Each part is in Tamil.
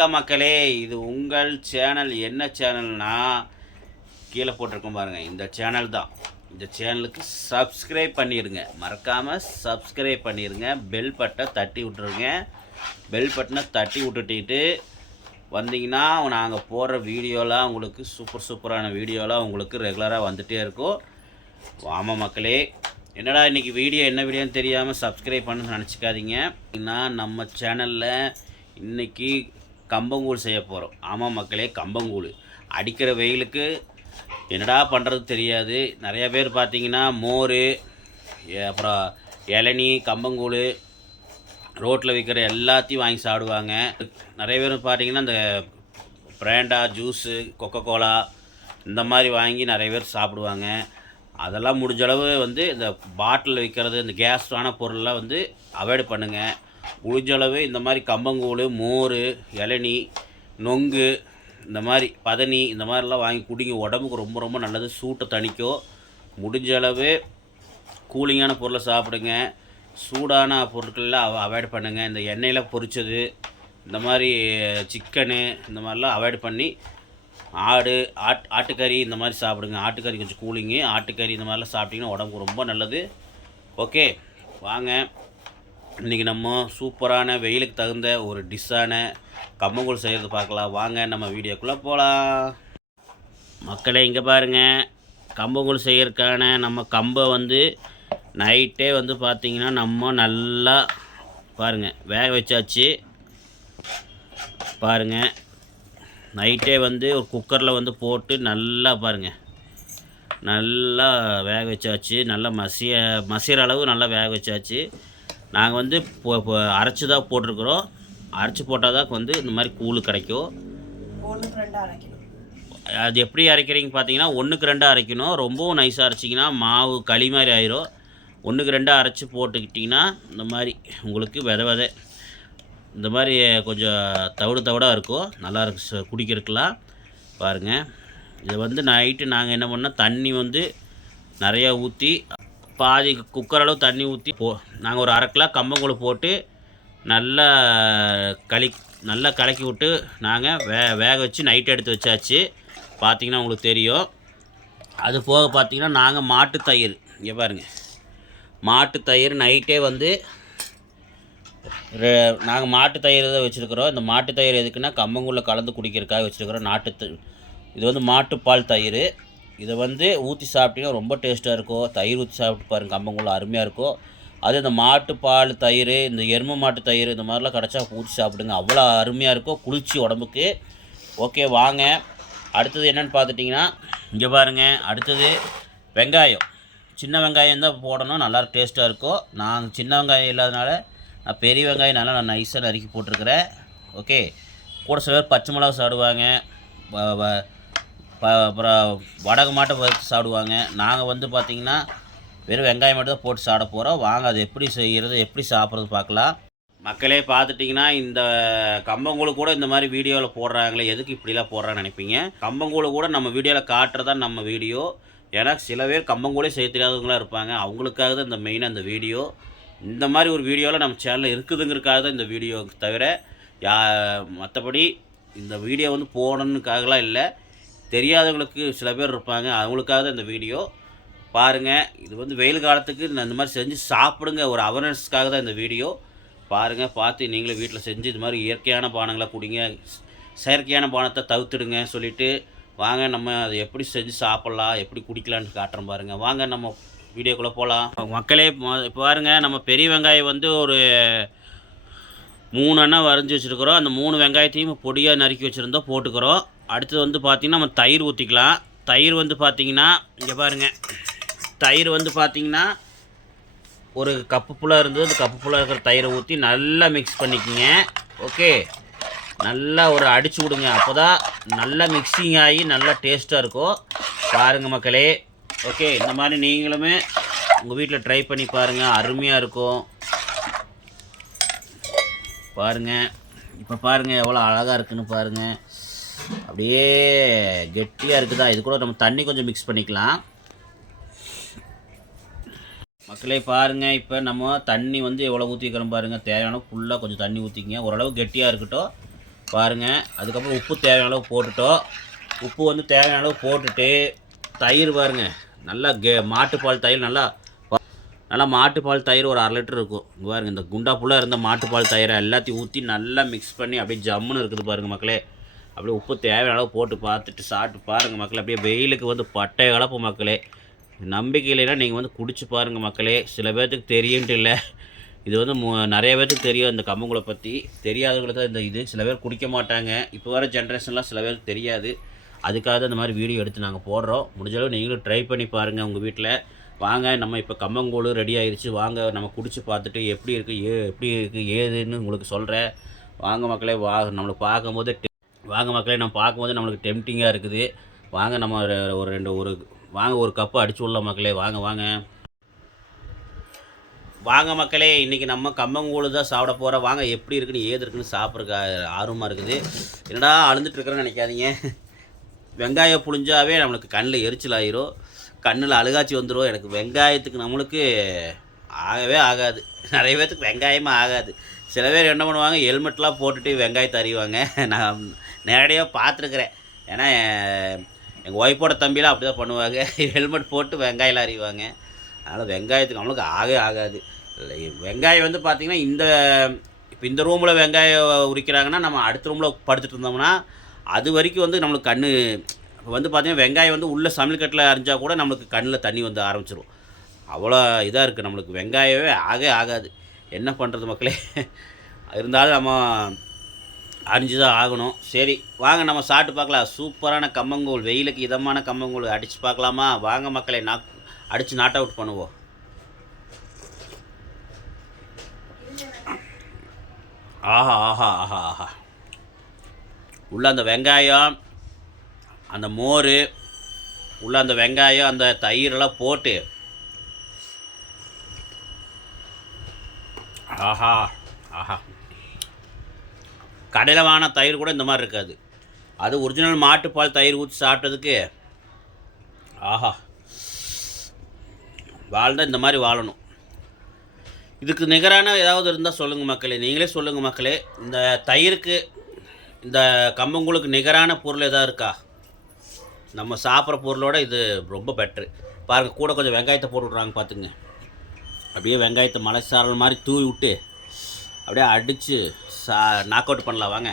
வணக்கம் மக்களே இது உங்கள் சேனல். என்ன சேனல்னா கீழே போட்டிருக்கோம் பாருங்கள் இந்த சேனல் தான். இந்த சேனலுக்கு சப்ஸ்கிரைப் பண்ணிடுங்க மறக்காமல் சப்ஸ்கிரைப் பண்ணிடுங்க பெல் பட்டை தட்டி விட்ருங்க பெல் பட்டனை தட்டி விட்டுட்டிட்டு வந்தீங்கன்னா நாங்கள் போடுற வீடியோலாம் உங்களுக்கு சூப்பர் சூப்பரான வீடியோலாம் உங்களுக்கு ரெகுலராக வந்துகிட்டே இருக்கும். வாம மக்களே என்னடா இன்றைக்கி வீடியோ என்ன வீடியோன்னு தெரியாமல் சப்ஸ்கிரைப் பண்ண நினச்சிக்காதீங்க. நான் நம்ம சேனலில் இன்றைக்கி கம்பங்கூழ் செய்ய போகிறோம் ஆமாம் மக்களே கம்பங்கூழ். அடிக்கிற வெயிலுக்கு என்னடா பண்ணுறது தெரியாது. நிறைய பேர் பார்த்தீங்கன்னா மோர் அப்புறம் இளநி கம்பங்கூழ் ரோட்டில் விற்கிற எல்லாத்தையும் வாங்கி சாப்பிடுவாங்க. நிறைய பேர் பார்த்தீங்கன்னா இந்த பிராண்டா ஜூஸு கொக்கோ கோலா இந்த மாதிரி வாங்கி நிறைய பேர் சாப்பிடுவாங்க. அதெல்லாம் முடிஞ்சளவு வந்து இந்த பாட்டிலில் விற்கிறது இந்த கேஸான பொருள்லாம் வந்து அவாய்ட் பண்ணுங்கள் முடிஞ்சளவு இந்த மாதிரி கம்பங்கூழ் மோர் இளநி நொங்கு இந்த மாதிரி பதனி இந்த மாதிரிலாம் வாங்கி குடிங்க. உடம்புக்கு ரொம்ப ரொம்ப நல்லது. சூட்டை தணிக்கும் முடிஞ்சளவு கூலிங்கான பொருளை சாப்பிடுங்க. சூடான பொருட்கள்லாம் அவ அவாய்ட் பண்ணுங்கள் இந்த எண்ணெயில் பொரிச்சது இந்த மாதிரி சிக்கனு இந்த மாதிரிலாம் அவாய்ட் பண்ணி ஆடு ஆட் ஆட்டுக்கறி இந்த மாதிரி சாப்பிடுங்க. ஆட்டுக்கறி கொஞ்சம் கூலிங்கு ஆட்டுக்கறி இந்த மாதிரிலாம் சாப்பிட்டிங்கன்னா உடம்புக்கு ரொம்ப நல்லது. ஓகே வாங்க. இன்றைக்கி நம்ம சூப்பரான வெயிலுக்கு தகுந்த ஒரு டிஷ்ஷான கம்மங்கூழ் செய்கிறது பார்க்கலாம். வாங்க நம்ம வீடியோக்குள்ளே போகலாம் மக்களே இங்கே பாருங்கள் கம்பங்கூழ் செய்யறதுக்கான நம்ம கம்பை வந்து நைட்டே வந்து பார்த்திங்கன்னா நம்ம நல்லா பாருங்கள் வேக வச்சாச்சு. பாருங்கள் நைட்டே வந்து ஒரு குக்கரில் வந்து போட்டு நல்லா பாருங்கள் நல்லா வேக வச்சாச்சு. நல்லா மசிய மசிகிற அளவு நல்லா வேக வச்சாச்சு. நாங்கள் வந்து இப்போ அரைச்சி தான் போட்டிருக்கிறோம். அரைச்சி போட்டால் தான் வந்து இந்த மாதிரி கூழ் கிடைக்கும். ஒன்றுக்கு ரெண்டு அரைக்கணும். அது எப்படி அரைக்கிறீங்க பார்த்தீங்கன்னா ஒன்றுக்கு ரெண்டாக அரைக்கணும். ரொம்பவும் நைஸாக அரைச்சிங்கன்னா மாவு களி மாதிரி ஆயிரும். ஒன்றுக்கு ரெண்டாக அரைச்சி போட்டுக்கிட்டிங்கன்னா இந்த மாதிரி உங்களுக்கு வித வித இந்த மாதிரி கொஞ்சம் தவிடு தவிடாக இருக்கும். நல்லா இருக்கு குடிக்கிறதுக்கெலாம் பாருங்கள் இதை வந்து நைட்டு நாங்கள் என்ன பண்ணோம் தண்ணி வந்து நிறையா ஊற்றி பாதி குக்கர் அளவு தண்ணி ஊற்றி போ நாங்கள் ஒரு அரை கிலோ கம்பங்கூழ் போட்டு நல்லா களி நல்லா கலக்கி விட்டு நாங்கள் வே வேக வச்சு நைட் எடுத்து வச்சாச்சு. பார்த்திங்கன்னா உங்களுக்கு தெரியும். அது போக பார்த்தீங்கன்னா நாங்கள் மாட்டு தயிர் இங்கே பாருங்கள் மாட்டு தயிர் நைட்டே வந்து நாங்கள் மாட்டு தயிர் தான் வச்சுருக்குறோம். இந்த மாட்டு தயிர் எதுக்குன்னா கம்பங்கூழில் கலந்து குடிக்கிறதுக்காக வச்சுருக்குறோம். நாட்டு இது வந்து மாட்டுப்பால் தயிர். இதை வந்து ஊற்றி சாப்பிட்டீங்கன்னா ரொம்ப டேஸ்ட்டாக இருக்கும் தயிர் ஊற்றி சாப்பிட்டு பாருங்கள் கம்பங்குள்ள அருமையாக இருக்கும் அது இந்த மாட்டு பால் தயிர் இந்த எருமை மாட்டு தயிர் இந்த மாதிரிலாம் கிடச்சா ஊற்றி சாப்பிடுங்க. அவ்வளோ அருமையாக இருக்கும் குளிர்ச்சி உடம்புக்கு. ஓகே வாங்க. அடுத்தது என்னென்னு பார்த்துட்டிங்கன்னா இங்கே பாருங்கள் அடுத்தது வெங்காயம். சின்ன வெங்காயம் தான் போடணும் நல்லா டேஸ்ட்டாக இருக்கும் நான் சின்ன வெங்காயம் இல்லாதனால நான் பெரிய வெங்காயம் நல்லா நான் நைஸாக நறுக்கி போட்டிருக்கிறேன். ஓகே. கூட சில பேர் பச்சை மிளகா சாப்பிடுவாங்க. ப- அப்புறம் வடகு மாட்டை வறுத்து சாப்பிடுவாங்க. நாங்கள் வந்து பார்த்திங்கன்னா வெறும் வெங்காயம் மட்டும் தான் போட்டு சாப்பிட போகிறோம் வாங்க அது எப்படி செய்கிறது எப்படி சாப்பிட்றது பார்க்கலாம். மக்களே பார்த்துட்டிங்கன்னா இந்த கம்பங்கூழு கூட இந்த மாதிரி வீடியோவில் போடுறாங்களே எதுக்கு இப்படிலாம் போடுறான்னு நினைப்பீங்க. கம்பங்கூழு கூட நம்ம வீடியோவில் காட்டுறதா நம்ம வீடியோ. ஏன்னா சில பேர் கம்பங்கூழே செய்ய தெரியாதவங்களாம் இருப்பாங்க. அவங்களுக்காக தான் இந்த மெயினாக இந்த வீடியோ. இந்த மாதிரி ஒரு வீடியோவில் நம்ம சேனலில் இருக்குதுங்கிறதுக்காக தான் இந்த வீடியோ தவிர யா மற்றபடி இந்த வீடியோ வந்து போடணுக்காகலாம் இல்லை. தெரியாதவங்களுக்கு சில பேர் இருப்பாங்க. அவங்களுக்காக தான் இந்த வீடியோ பாருங்கள் இது வந்து வெயில் காலத்துக்கு நான் இந்த மாதிரி செஞ்சு சாப்பிடுங்க. ஒரு அவேர்னஸ்க்காக தான் இந்த வீடியோ. பாருங்கள் பார்த்து நீங்களும் வீட்டில் செஞ்சு இது மாதிரி இயற்கையான பானங்களை குடிங்க. செயற்கையான பானத்தை தவிர்த்துடுங்க சொல்லிவிட்டு வாங்க நம்ம அதை எப்படி செஞ்சு சாப்பிட்லாம் எப்படி குடிக்கலான்னு காட்டுறோம் பாருங்கள் வாங்க நம்ம வீடியோக்குள்ளே போகலாம். மக்களே இப்போ பாருங்கள் நம்ம பெரிய வெங்காயம் வந்து ஒரு மூணு அண்ணா வரைஞ்சி வச்சுருக்குறோம். அந்த மூணு வெங்காயத்தையும் பொடியாக நறுக்கி வச்சுருந்தோம் போட்டுக்கிறோம். அடுத்தது வந்து பார்த்திங்கன்னா நம்ம தயிர் ஊற்றிக்கலாம் தயிர் வந்து பார்த்திங்கன்னா இங்கே பாருங்கள் தயிர் வந்து பார்த்திங்கன்னா ஒரு கப்பு ஃபுல்லாக இருந்தது. அந்த கப்பு ஃபுல்லாக இருக்கிற தயிரை ஊற்றி நல்லா மிக்ஸ் பண்ணிக்கோங்க. ஓகே நல்லா ஒரு அடிச்சு விடுங்க. அப்போ தான் நல்லா மிக்சிங் ஆகி நல்லா டேஸ்ட்டாக இருக்கும். பாருங்கள் மக்களே. ஓகே இந்த மாதிரி நீங்களுமே உங்கள் வீட்டில் ட்ரை பண்ணி பாருங்கள் அருமையாக இருக்கும். பாருங்கள் இப்போ பாருங்கள் எவ்வளோ அழகாக இருக்குன்னு பாருங்கள் அப்படியே கெட்டியாக இருக்குதா? இது கூட நம்ம தண்ணி கொஞ்சம் மிக்ஸ் பண்ணிக்கலாம். மக்களே பாருங்கள் இப்போ நம்ம தண்ணி வந்து எவ்வளோ ஊற்றிக்கிறோம் பாருங்கள் தேவையான ஃபுல்லாக கொஞ்சம் தண்ணி ஊற்றிக்கிங்க ஓரளவு கெட்டியாக இருக்கட்டும். பாருங்கள் அதுக்கப்புறம் உப்பு தேவையான அளவு போட்டுட்டோம். உப்பு வந்து தேவையான அளவு போட்டுட்டு தயிர் பாருங்க நல்லா கே மாட்டுப்பால் தயிர் நல்லா நல்லா மாட்டுப்பால் தயிர் ஒரு அரை லிட்டர் இருக்கும். பாருங்கள் இந்த குண்டா ஃபுல்லாக இருந்த மாட்டுப்பால் தயிரை எல்லாத்தையும் ஊற்றி நல்லா மிக்ஸ் பண்ணி அப்படியே ஜம்முன்னு இருக்குது பாருங்கள் மக்களே. அப்படியே உப்பு தேவையான அளவு போட்டு பார்த்துட்டு சாப்பிட்டு பாருங்கள் மக்களே. அப்படியே வெயிலுக்கு வந்து பட்டை கலப்பு மக்களே. நம்பிக்கை இல்லைன்னா நீங்கள் வந்து குடிச்சு பாருங்கள் மக்களே. சில பேர்த்துக்கு தெரியுன்ட்டு இல்லை. இது வந்து மு- நிறைய பேர்த்துக்கு தெரியும் இந்த கம்மங்குளை பற்றி தெரியாதவங்களுக்கு தான் இந்த இது. சில பேர் குடிக்க மாட்டாங்க. இப்போ வர ஜென்ரேஷன்லாம் சில பேருக்கு தெரியாது. அதுக்காக தான் இந்த மாதிரி வீடியோ எடுத்து நாங்கள் போடுறோம். முடிஞ்சளவு நீங்களும் ட்ரை பண்ணி பாருங்கள் உங்கள் வீட்டில் வாங்க நம்ம இப்போ கம்மங்கூழ் ரெடி ஆயிடுச்சு வாங்க நம்ம குடிச்சு பார்த்துட்டு எப்படி இருக்குது ஏ எப்படி இருக்குது ஏதுன்னு உங்களுக்கு சொல்கிறேன் வாங்க மக்களே வா நம்மளுக்கு பார்க்கும்போது வாங்க மக்களே நம்ம பார்க்கும்போது நம்மளுக்கு டெம்டிங்காக இருக்குது. வாங்க நம்ம ஒரு- ரெண்டு ஒரு வாங்க ஒரு கப்பு அடிச்சு விடலாம் மக்களே. வாங்க வாங்க. வாங்க மக்களே இன்றைக்கி நம்ம கம்மங்கூழ் தான் சாப்பிட போகிறோம் வாங்க எப்படி இருக்குன்னு ஏது இருக்குன்னு சாப்பிட்றக்கு ஆர்வமாக இருக்குது. என்னடா அழுந்துட்டுருக்குறேன்னு நினைக்காதீங்க. வெங்காயம் புழிஞ்சாவே நம்மளுக்கு கண்ணில் எரிச்சல் ஆயிரும். கண்ணில் அழுகாச்சி வந்துடும் எனக்கு வெங்காயத்துக்கு நம்மளுக்கு ஆகவே ஆகாது. நிறைய பேர்த்துக்கு வெங்காயமாக ஆகாது. சில பேர் என்ன பண்ணுவாங்க ஹெல்மெட்லாம் போட்டுட்டு வெங்காயத்தை அறிவாங்க நான் நேரடியாக பார்த்துருக்குறேன். ஏன்னா எங்கள் ஒய்ஃபோட தம்பிலாம் அப்படி தான் பண்ணுவாங்க. ஹெல்மெட் போட்டு வெங்காயம்லாம் அறிவாங்க அதனால் வெங்காயத்துக்கு நம்மளுக்கு ஆகவே ஆகாது. இல்லை, வெங்காயம் வந்து பார்த்திங்கன்னா இந்த இப்போ இந்த ரூமில் வெங்காயம் உரிக்கிறாங்கன்னா நம்ம அடுத்த ரூமில் படுத்துட்டு இருந்தோம்னா அது வரைக்கும் வந்து நம்மளுக்கு கண் இப்போ வந்து பார்த்திங்கன்னா வெங்காயம் வந்து உள்ளே சமையல் கட்டில் அரிஞ்சால் கூட நம்மளுக்கு கண்ணில் தண்ணி வந்து ஆரம்பிச்சிடும் அவ்வளோ இதாக இருக்குது நம்மளுக்கு வெங்காயமே ஆகவே ஆகாது. என்ன பண்ணுறது மக்களே? இருந்தாலும் நம்ம அரிஞ்சு தான் ஆகணும். சரி வாங்க நம்ம சாப்பிட்டு பார்க்கலாம். சூப்பரான கம்மங்கூழ் வெயிலுக்கு இதமான கம்மங்கூழ். அடித்து பார்க்கலாமா? வாங்க மக்களை நாக் அடித்து நாட் அவுட் பண்ணுவோம். ஆஹா ஆஹா ஆஹா ஆஹா. உள்ள அந்த வெங்காயம் அந்த மோர் உள்ள அந்த வெங்காயம் அந்த தயிரெல்லாம் போட்டு ஆஹா ஆஹா. கடையில் வாங்கின தயிர் கூட இந்த மாதிரி இருக்காது. அது ஒரிஜினல் மாட்டுப்பால் தயிர் ஊற்றி சாப்பிட்டதுக்கு ஆஹா. வாழ்ந்தால் இந்த மாதிரி வாழணும். இதுக்கு நிகரான ஏதாவது இருந்தால் சொல்லுங்கள் மக்களே. நீங்களே சொல்லுங்கள் மக்களே. இந்த தயிருக்கு இந்த கம்பங்களுக்கு நிகரான பொருள் எதாவது இருக்கா? நம்ம சாப்பிட்ற பொருளோட இது ரொம்ப பெட்ரு பாருங்கள் கூட கொஞ்சம் வெங்காயத்தை போட்டு விட்றாங்க பார்த்துங்க அப்படியே வெங்காயத்தை மலை சாரல் மாதிரி தூவி விட்டு அப்படியே அடித்து சா நாக் அவுட் பண்ணலாம் வாங்க.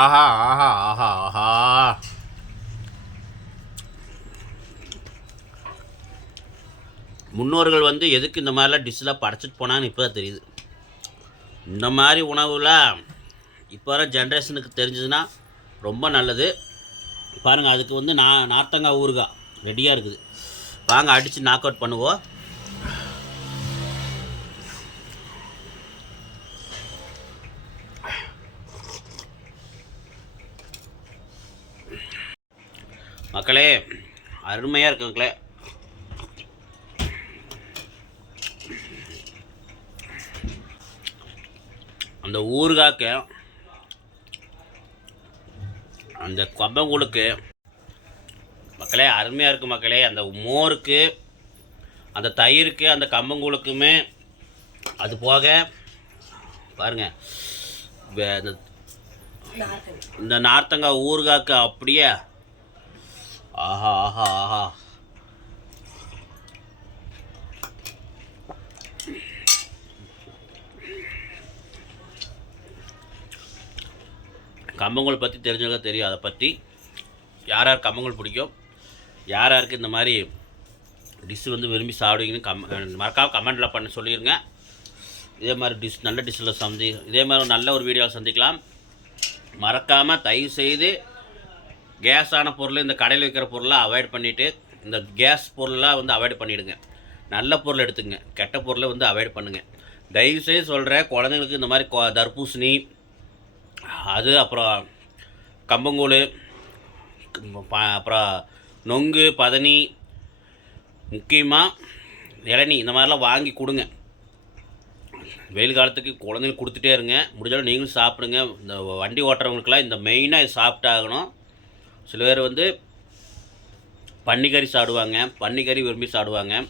ஆஹா ஆஹா ஆஹா ஆஹா. முன்னோர்கள் வந்து எதுக்கு இந்த மாதிரிலாம் டிஷ்ஷெலாம் படைச்சிட்டு போனான்னு இப்போ தான் தெரியுது. இந்த மாதிரி உணவுலாம் இப்போ வர ஜென்ரேஷனுக்கு தெரிஞ்சதுன்னா ரொம்ப நல்லது. பாருங்கள் அதுக்கு வந்து நான் நார்த்தங்காய் ஊறுகாய். ரெடியாக இருக்குது. வாங்க அடித்து நாக் அவுட் பண்ணுவோம். மக்களே அருமையாக இருக்கு மக்களே. அந்த ஊறுகாய்க்கு அந்த கொப்பங்கூழுக்கு மக்களே அருமையாக இருக்குது மக்களே. அந்த மோருக்கு அந்த தயிருக்கு அந்த கம்பங்கூழுக்குமே அது போக பாருங்க வே- இந்த நார்த்தங்காய் இந்த நார்த்தங்காய் ஊறுகாய்க்கு அப்படியே ஆஹா ஆஹா ஆஹா. கம்பங்கூழ் பற்றி தெரிஞ்சவங்க தெரியும். அதை பற்றி யார் யார் கம்பங்கூழ் பிடிக்கும்? யார் யாருக்கு இந்த மாதிரி டிஷ் வந்து விரும்பி சாப்பிடுவீங்கன்னு கம் மறக்காம கமெண்டில் பண்ண சொல்லிடுங்க இதே மாதிரி டிஷ் நல்ல டிஷ்ஷில் சந்தி இதே மாதிரி நல்ல ஒரு வீடியோவில் சந்திக்கலாம். மறக்காமல் தயவு செய்து கேஸான பொருள் இந்த கடையில் விற்கிற பொருளை அவாய்ட் பண்ணிவிட்டு இந்த கேஸ் பொருளெலாம் வந்து அவாய்ட் பண்ணிவிடுங்க நல்ல பொருள் எடுத்துங்க. கெட்ட பொருளை வந்து அவாய்ட் பண்ணுங்கள் தயவு செய்து சொல்கிறேன் குழந்தைங்களுக்கு இந்த மாதிரி தர்பூசணி அது அப்புறம் கம்பங்கூழ் அப்புறம் நொங்கு பதனி முக்கியமாக இளநீ இந்த மாதிரிலாம் வாங்கி கொடுங்க. வெயில் காலத்துக்கு குழந்தைங்களுக்கு கொடுத்துட்டே இருங்க. முடிஞ்சாலும் நீங்களும் சாப்பிடுங்க. இந்த வண்டி ஓட்டுறவங்களுக்குலாம் இந்த மெயினாக இது சாப்பிட்டாகணும். சில பேர் வந்து பன்னிக்கறி சாப்பிடுவாங்க. பன்னிக்கறி விரும்பி சாப்பிடுவாங்க.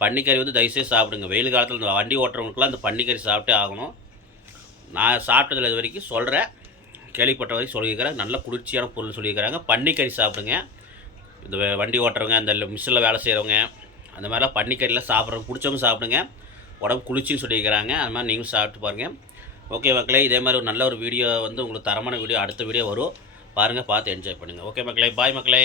பன்னிக்கறி வந்து தயவுசெய்து சாப்பிடுங்க. வெயில் காலத்தில் இந்த வண்டி ஓட்டுறவங்களுக்குலாம் இந்த பன்னிக்கறி சாப்பிட்டே ஆகணும். நான் சாப்பிட்டதில் இது வரைக்கும் சொல்கிறேன் கேள்விப்பட்ட வரைக்கும் சொல்லியிருக்கிறேன். நல்ல குளிர்ச்சியான பொருள் சொல்லியிருக்கிறாங்க. பன்னிக்கறி சாப்பிடுங்க. இந்த வண்டி ஓட்டுறவங்க அந்த மிஷினில் வேலை செய்கிறவங்க அந்த மாதிரிலாம் பன்னிக்கறிலாம் சாப்பிட்றவங்க பிடிச்சவங்க சாப்பிடுங்க. உடம்பு குளிச்சின்னு சொல்லியிருக்கிறாங்க. அது மாதிரி நீங்களும் சாப்பிட்டு பாருங்கள் ஓகே மக்களே இதே மாதிரி ஒரு நல்ல ஒரு வீடியோ வந்து உங்களுக்கு தரமான வீடியோ அடுத்த வீடியோ வரும். பாருங்கள் பார்த்து என்ஜாய் பண்ணுங்கள் ஓகே மக்களே பாய் மக்களே.